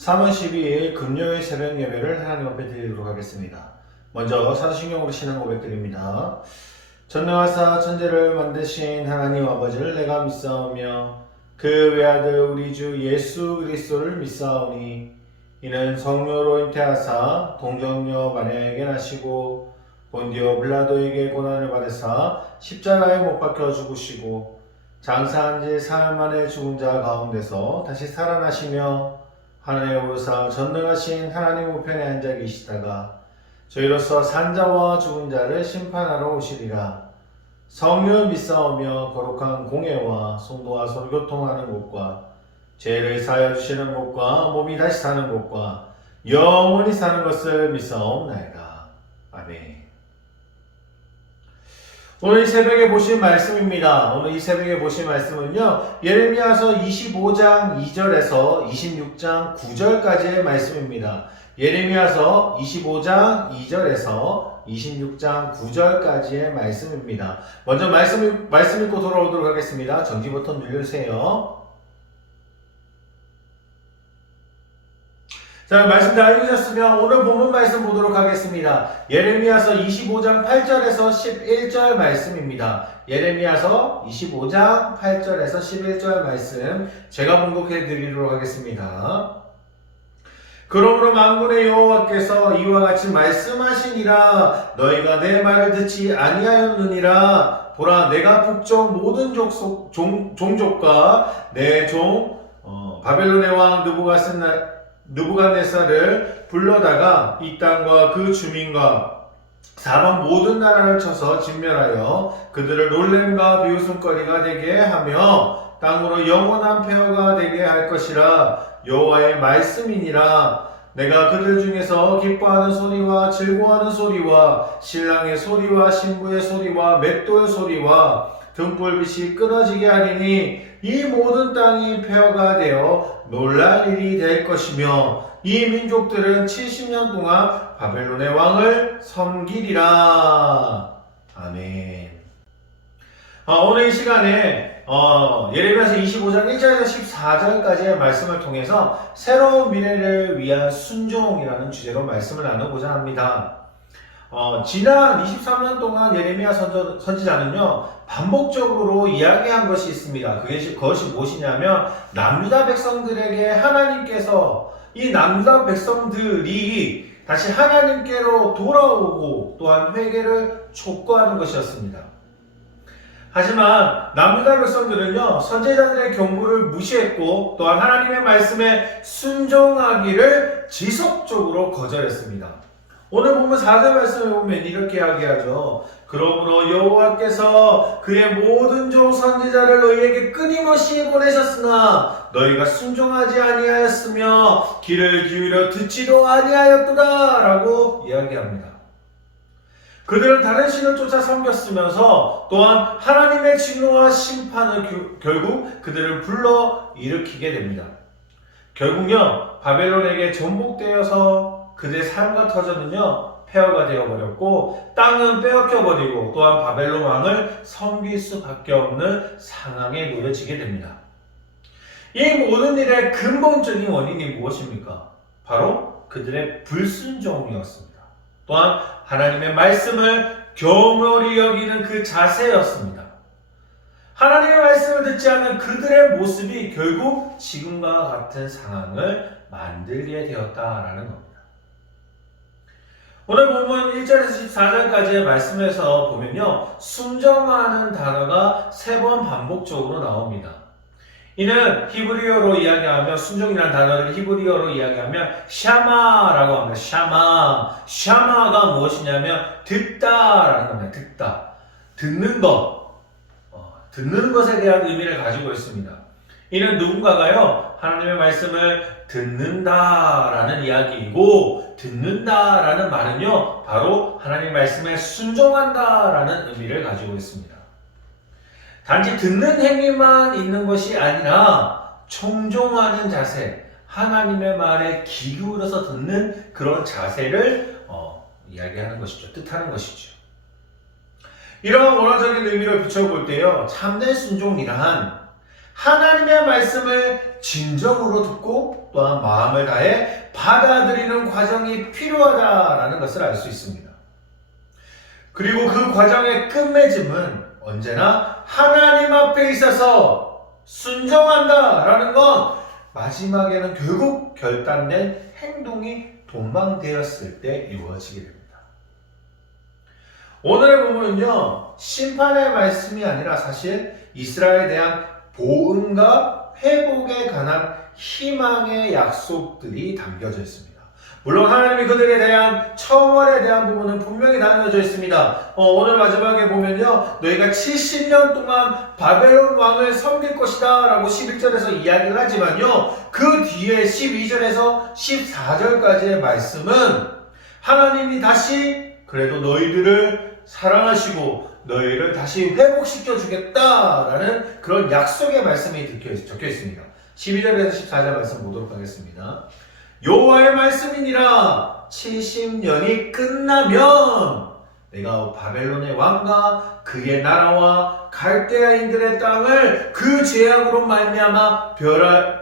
3월 12일 금요일 새벽 예배를 하나님 앞에 드리도록 하겠습니다. 먼저 사도신경으로 신앙 고백드립니다. 전능하사 천지를 만드신 하나님 아버지를 내가 믿사오며 그 외아들 우리 주 예수 그리스도를 믿사오니 이는 성령으로 잉태하사 동정녀 마리아에게 나시고 본디오 빌라도에게 고난을 받으사 십자가에 못 박혀 죽으시고 장사한 지 사흘 만에 죽은 자 가운데서 다시 살아나시며 하늘에 오르사 전능하신 하나님 우편에 앉아 계시다가 저희로서 산자와 죽은 자를 심판하러 오시리라. 성령을 믿사오며 거룩한 공예와 성도와 서로교통하는 곳과 죄를 사하여 주시는 곳과 몸이 다시 사는 곳과 영원히 사는 것을 믿사옵나이다. 아멘. 오늘 이 새벽에 보신 말씀입니다. 오늘 이 새벽에 보신 말씀은요, 예레미야서 25장 2절에서 26장 9절까지의 말씀입니다. 예레미야서 25장 2절에서 26장 9절까지의 말씀입니다. 먼저 말씀 읽고 돌아오도록 하겠습니다. 전기 버튼 눌러주세요. 자, 말씀 다 읽으셨으면 오늘 본문 말씀 보도록 하겠습니다. 예레미야서 25장 8절에서 11절 말씀입니다. 예레미야서 25장 8절에서 11절 말씀 제가 봉독해 드리도록 하겠습니다. 그러므로 만군의 여호와께서 이와 같이 말씀하시니라. 너희가 내 말을 듣지 아니하였느니라. 보라, 내가 북쪽 모든 종족과 내 종 바벨론의 왕 느부갓네살을 불러다가 이 땅과 그 주민과 사방 모든 나라를 쳐서 진멸하여 그들을 놀램과 비웃음거리가 되게 하며 땅으로 영원한 폐허가 되게 할 것이라. 여호와의 말씀이니라. 내가 그들 중에서 기뻐하는 소리와 즐거워하는 소리와 신랑의 소리와 신부의 소리와 맷돌 소리와 등불빛이 끊어지게 하리니 이 모든 땅이 폐허가 되어 놀랄 일이 될 것이며 이 민족들은 70년 동안 바벨론의 왕을 섬기리라. 아멘. 오늘 이 시간에 예레미야서 25장 1절에서 14절까지의 말씀을 통해서 새로운 미래를 위한 순종이라는 주제로 말씀을 나누고자 합니다. 지난 23년 동안 예레미야 선지자는요, 반복적으로 이야기한 것이 있습니다. 그것이 무엇이냐면, 남유다 백성들에게 하나님께서 이 남유다 백성들이 다시 하나님께로 돌아오고 또한 회개를 촉구하는 것이었습니다. 하지만 남유다 백성들은요, 선지자들의 경고를 무시했고 또한 하나님의 말씀에 순종하기를 지속적으로 거절했습니다. 오늘 보면 4절 말씀을 보면 이렇게 이야기하죠. 그러므로 여호와께서 그의 모든 종 선지자를 너희에게 끊임없이 보내셨으나 너희가 순종하지 아니하였으며 귀를 기울여 듣지도 아니하였도다 라고 이야기합니다. 그들은 다른 신을 쫓아 섬겼으면서 또한 하나님의 진노와 심판을 결국 그들을 불러 일으키게 됩니다. 결국요, 바벨론에게 전복되어서 그들의 삶과 터전은요, 폐허가 되어버렸고 땅은 빼앗겨버리고 또한 바벨론 왕을 섬길 수밖에 없는 상황에 놓여지게 됩니다. 이 모든 일의 근본적인 원인이 무엇입니까? 바로 그들의 불순종이었습니다. 또한 하나님의 말씀을 교묘히 여기는 그 자세였습니다. 하나님의 말씀을 듣지 않는 그들의 모습이 결국 지금과 같은 상황을 만들게 되었다라는 겁니다. 오늘 본문 1절에서 14절까지의 말씀에서 보면요, 순종하는 단어가 3번 반복적으로 나옵니다. 이는 히브리어로 이야기하며, 순종이라는 단어를 히브리어로 이야기하면 샤마라고 합니다. 샤마가 무엇이냐면 듣다라는 겁니다. 듣는 것, 듣는 것에 대한 의미를 가지고 있습니다. 이는 누군가가요, 하나님의 말씀을 듣는다라는 이야기이고, 듣는다라는 말은요, 바로 하나님의 말씀에 순종한다라는 의미를 가지고 있습니다. 단지 듣는 행위만 있는 것이 아니라 청종하는 자세, 하나님의 말에 귀 기울여서 듣는 그런 자세를 이야기하는 것이죠. 뜻하는 것이죠. 이런 원어적인 의미로 비춰볼 때요, 참된 순종이란 하나님의 말씀을 진정으로 듣고 또한 마음을 다해 받아들이는 과정이 필요하다라는 것을 알 수 있습니다. 그리고 그 과정의 끝맺음은 언제나 하나님 앞에 있어서 순종한다라는 건 마지막에는 결국 결단된 행동이 도망되었을 때 이루어지게 됩니다. 오늘의 본문은요, 심판의 말씀이 아니라 사실 이스라엘에 대한 보응과 회복에 관한 희망의 약속들이 담겨져 있습니다. 물론 하나님이 그들에 대한 처벌에 대한 부분은 분명히 담겨져 있습니다. 오늘 마지막에 보면요, 너희가 70년 동안 바벨론 왕을 섬길 것이다 라고 11절에서 이야기를 하지만요, 그 뒤에 12절에서 14절까지의 말씀은 하나님이 다시 그래도 너희들을 사랑하시고 너희를 다시 회복시켜 주겠다라는 그런 약속의 말씀이 적혀 있습니다. 12절에서 14절 말씀 보도록 하겠습니다. 여호와의 말씀이니라. 70년이 끝나면 내가 바벨론의 왕과 그의 나라와 갈대아인들의 땅을 그 죄악으로 말미암아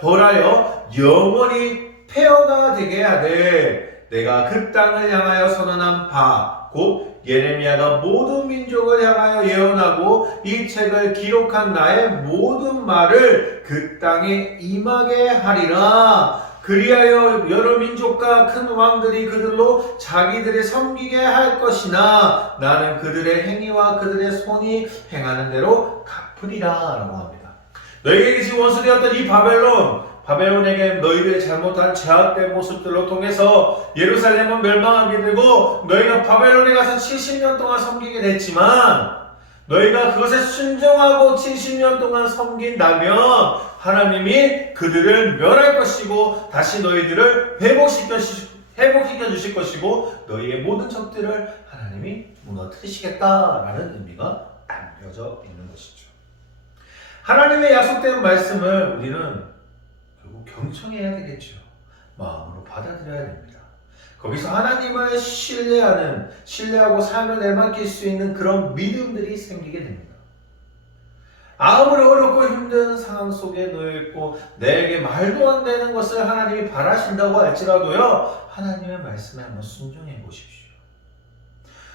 벌하여 영원히 폐허가 되게 하되 내가 그 땅을 향하여 선언한 바 곧 예레미야가 모든 민족을 향하여 예언하고 이 책을 기록한 나의 모든 말을 그 땅에 임하게 하리라. 그리하여 여러 민족과 큰 왕들이 그들로 자기들을 섬기게 할 것이나 나는 그들의 행위와 그들의 손이 행하는 대로 갚으리라 라고 합니다. 너희에게 지금 원수되었던 이 바벨론에게 너희들의 잘못한 죄악된 모습들로 통해서 예루살렘은 멸망하게 되고 너희가 바벨론에 가서 70년 동안 섬기게 됐지만 너희가 그것에 순종하고 70년 동안 섬긴다면 하나님이 그들을 멸할 것이고 다시 너희들을 회복시켜 주실 것이고 너희의 모든 적들을 하나님이 무너뜨리시겠다라는 의미가 담겨져 있는 것이죠. 하나님의 약속된 말씀을 우리는 결국 경청해야 되겠죠. 마음으로 받아들여야 됩니다. 거기서 하나님을 신뢰하고 삶을 내맡길 수 있는 그런 믿음들이 생기게 됩니다. 아무리 어렵고 힘든 상황 속에 놓여있고 내게 말도 안 되는 것을 하나님이 바라신다고 할지라도요, 하나님의 말씀에 한번 순종해 보십시오.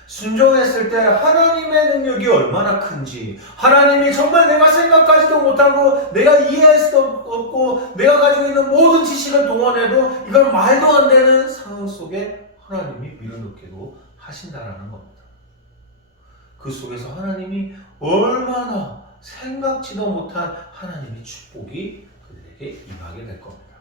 순종했을 때 하나님의 능력이 얼마나 큰지, 하나님이 정말 내가 생각하지도 못하고 내가 이해할 수도 없고 내가 가지고 있는 모든 지식을 동원해도 이건 말도 안 되는 상황 속에 하나님이 밀어넣기도 하신다라는 겁니다. 그 속에서 하나님이 얼마나 생각지도 못한 하나님의 축복이 그들에게 임하게 될 겁니다.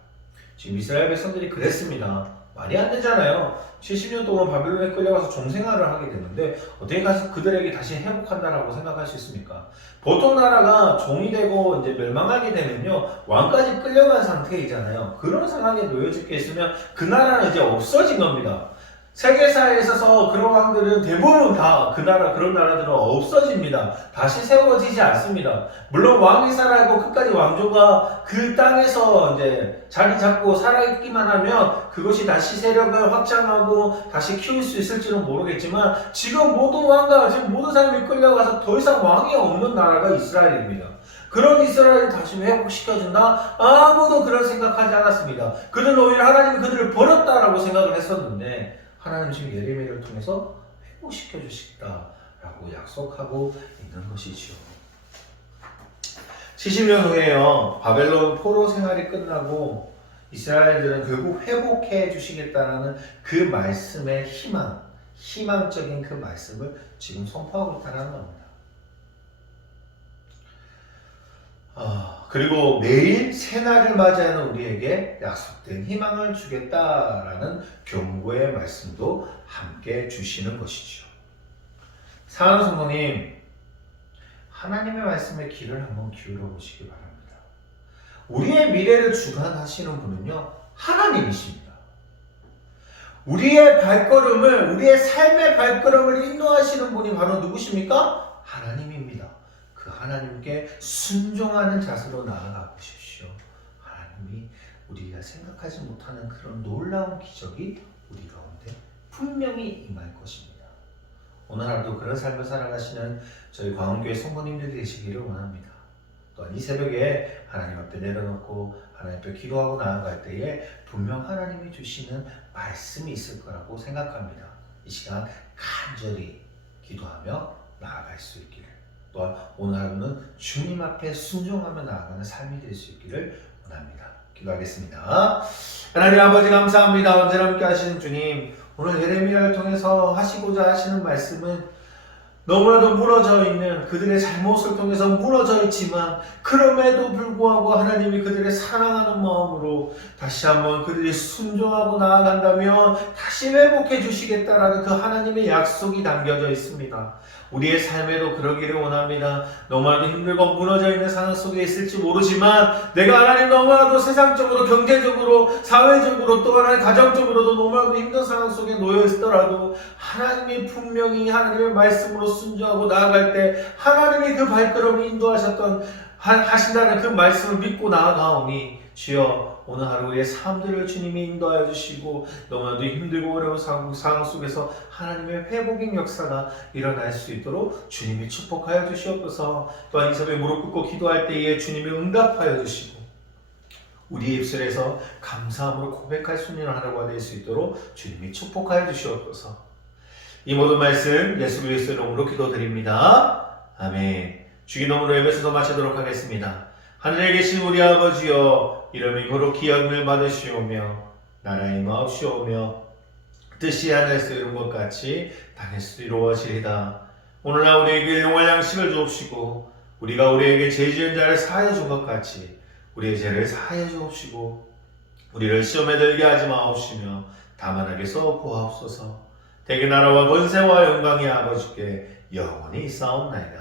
지금 이스라엘 백성들이 그랬습니다. 말이 안 되잖아요. 70년 동안 바벨론에 끌려가서 종생활을 하게 되는데 어떻게 가서 그들에게 다시 회복한다라고 생각할 수 있습니까? 보통 나라가 종이 되고 이제 멸망하게 되면요, 왕까지 끌려간 상태이잖아요. 그런 상황에 놓여지게 있으면 그 나라는 이제 없어진 겁니다. 세계사에 있어서 그런 왕들은 대부분 다 그런 나라들은 없어집니다. 다시 세워지지 않습니다. 물론 왕이 살아있고 끝까지 왕조가 그 땅에서 이제 자리 잡고 살아있기만 하면 그것이 다시 세력을 확장하고 다시 키울 수 있을지는 모르겠지만 지금 모든 사람이 끌려가서 더 이상 왕이 없는 나라가 이스라엘입니다. 그런 이스라엘을 다시 회복시켜준다? 아무도 그런 생각하지 않았습니다. 그들은 오히려 하나님이 그들을 버렸다라고 생각을 했었는데 하나님 지금 예레미야를 통해서 회복시켜 주시겠다라고 약속하고 있는 것이죠. 70년 후에요, 바벨론 포로 생활이 끝나고 이스라엘들은 결국 회복해 주시겠다라는 그 말씀의 희망적인 그 말씀을 지금 선포하고 있다는 겁니다. 그리고 매일 새날을 맞이하는 우리에게 약속된 희망을 주겠다라는 경고의 말씀도 함께 주시는 것이죠. 사랑하는 성도님, 하나님의 말씀에 귀를 한번 기울여 보시기 바랍니다. 우리의 미래를 주관하시는 분은요, 하나님이십니다. 우리의 삶의 발걸음을 인도하시는 분이 바로 누구십니까? 하나님입니다. 그 하나님께 순종하는 자세로 나아가 보십시오. 하나님이 우리가 생각하지 못하는 그런 놀라운 기적이 우리 가운데 분명히 임할 것입니다. 오늘 하루도 그런 삶을 살아가시는 저희 광원교회 성도님들 되시기를 원합니다. 또한 이 새벽에 하나님 앞에 내려놓고 하나님 앞에 기도하고 나아갈 때에 분명 하나님이 주시는 말씀이 있을 거라고 생각합니다. 이 시간 간절히 기도하며 나아갈 수 있기를, 또한 오늘 하루는 주님 앞에 순종하며 나아가는 삶이 될 수 있기를 원합니다. 기도하겠습니다. 하나님 아버지 감사합니다. 언제나 함께 하시는 주님, 오늘 예레미야를 통해서 하시고자 하시는 말씀은 너무나도 무너져 있는 그들의 잘못을 통해서 무너져 있지만 그럼에도 불구하고 하나님이 그들의 사랑하는 마음으로 다시 한번 그들이 순종하고 나아간다면 다시 회복해 주시겠다라는 그 하나님의 약속이 담겨져 있습니다. 우리의 삶에도 그러기를 원합니다. 너무나도 힘들고 무너져 있는 상황 속에 있을지 모르지만 내가 하나님 너무나도 세상적으로, 경제적으로, 사회적으로, 또 하나님 가정적으로도 너무나도 힘든 상황 속에 놓여 있더라도 하나님이 분명히 하나님의 말씀으로 순종하고 나아갈 때 하나님이 그 발걸음을 인도하셨던 하신다는 그 말씀을 믿고 나아가오니 주여, 오늘 하루 우리의 삶들을 주님이 인도하여 주시고 너무나도 힘들고 어려운 상황 속에서 하나님의 회복의 역사가 일어날 수 있도록 주님이 축복하여 주시옵소서. 또한 이 새벽에 무릎 꿇고 기도할 때에 주님이 응답하여 주시고 우리의 입술에서 감사함으로 고백할 수 있는 하루가 될 수 있도록 주님이 축복하여 주시옵소서. 이 모든 말씀 예수 그리스도의 이름으로 기도드립니다. 아멘. 주기도문으로 예배에서 마치도록 하겠습니다. 하늘에 계신 우리 아버지여, 이름이 거룩히 여김을 받으시오며 나라의 마옵시오며 뜻이 하늘에서 이룬 것 같이 땅에서 이루어지리다. 오늘날 우리에게 영원한 양식을 주옵시고 우리가 우리에게 죄 지은 자를 사하여 준 것 같이 우리의 죄를 사하여 주옵시고 우리를 시험에 들게 하지 마옵시며 다만 악에서 구하옵소서. 대개 나라와 권세와 영광이 아버지께 영원히 있사옵나이다.